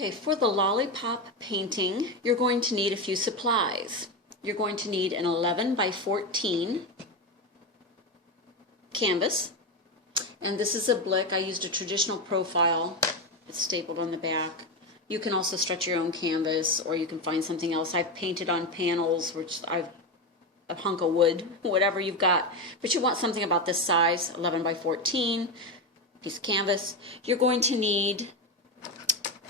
Okay, for the Lollipop painting, you're going to need a few supplies. You're going to need an 11 by 14 canvas, and this is a blick. I used a traditional profile. It's stapled on the back. You can also stretch your own canvas, or you can find something else. I've painted on panels, which I've a hunk of wood, whatever you've got, but you want something about this size, 11 by 14 piece of canvas. You're going to need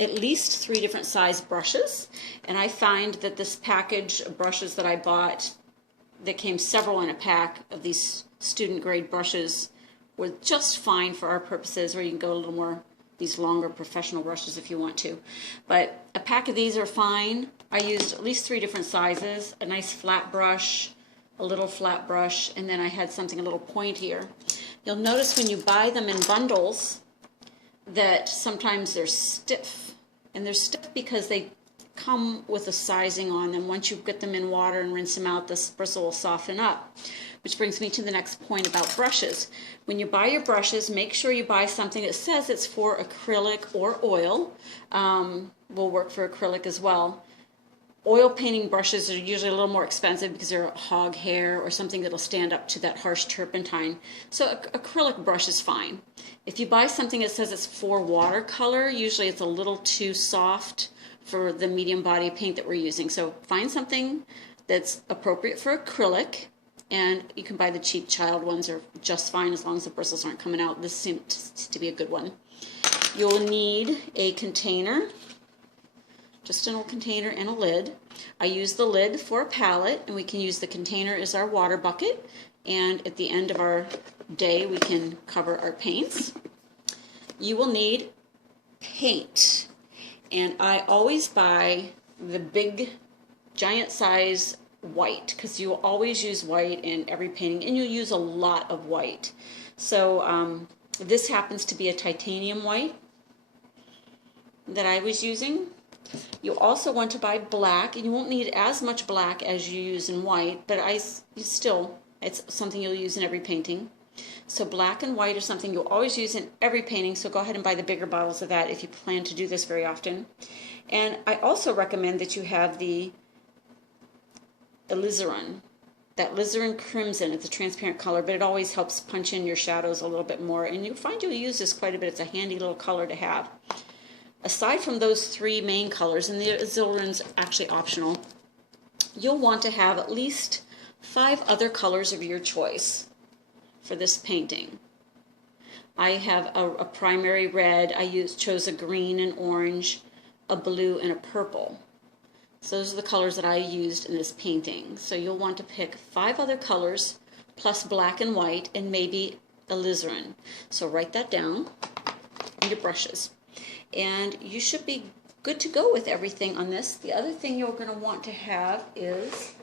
at least 3 different size brushes, and I find that this package of brushes that I bought, that came several in a pack of these student grade brushes, were just fine for our purposes, or you can go a little more these longer professional brushes if you want to, but a pack of these are fine. I used at least 3 different sizes, a nice flat brush, a little flat brush, and then I had something a little pointier. You'll notice when you buy them in bundles that sometimes they're stiff, and they're stiff because they come with a sizing on them. Once you get them in water and rinse them out, this bristle will soften up. Which brings me to the next point about brushes. When you buy your brushes, make sure you buy something that says it's for acrylic or oil. Will work for acrylic as well. Oil painting brushes are usually a little more expensive because they're hog hair or something that'll stand up to that harsh turpentine. So acrylic brush is fine. If you buy something that says it's for watercolor, usually it's a little too soft for the medium body paint that we're using. So find something that's appropriate for acrylic, and you can buy the cheap child ones, are just fine as long as the bristles aren't coming out. This seems to be a good one. You'll need a container, just an old container and a lid. I use the lid for a palette, and we can use the container as our water bucket, and at the end of our day we can cover our paints. You will need paint, and I always buy the big giant size white, because you will always use white in every painting, and you'll use a lot of white. So this happens to be a titanium white that I was using. You'll also want to buy black, and you won't need as much black as you use in white, but it's something you'll use in every painting. So black and white are something you'll always use in every painting, so go ahead and buy the bigger bottles of that if you plan to do this very often. And I also recommend that you have the alizarin. That alizarin crimson, it's a transparent color, but it always helps punch in your shadows a little bit more, and you'll find you'll use this quite a bit. It's a handy little color to have. Aside from those 3 main colors, and the alizarin's actually optional, you'll want to have at least 5 other colors of your choice for this painting. I have a primary red. I chose a green and orange, a blue, and a purple. So those are the colors that I used in this painting. So you'll want to pick 5 other colors plus black and white, and maybe alizarin. So write that down in your brushes. And you should be good to go with everything on this. The other thing you're going to want to have is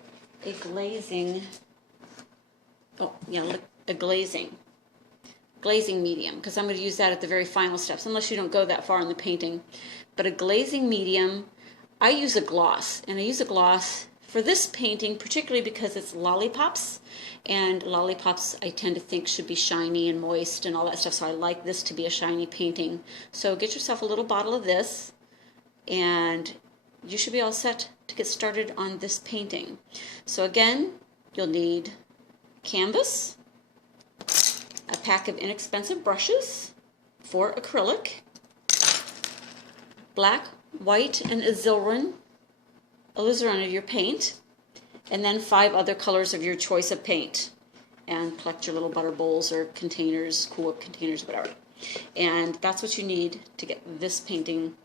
a glazing, a glazing medium, because I'm going to use that at the very final steps, unless you don't go that far in the painting. But a glazing medium, I use a gloss, and I use a gloss for this painting particularly because it's lollipops, and lollipops I tend to think should be shiny and moist and all that stuff, so I like this to be a shiny painting. So get yourself a little bottle of this, and you should be all set to get started on this painting. So again, you'll need canvas, a pack of inexpensive brushes for acrylic, black, white, and alizarin of your paint, and then 5 other colors of your choice of paint. And collect your little butter bowls or containers, Cool Whip containers, whatever. And that's what you need to get this painting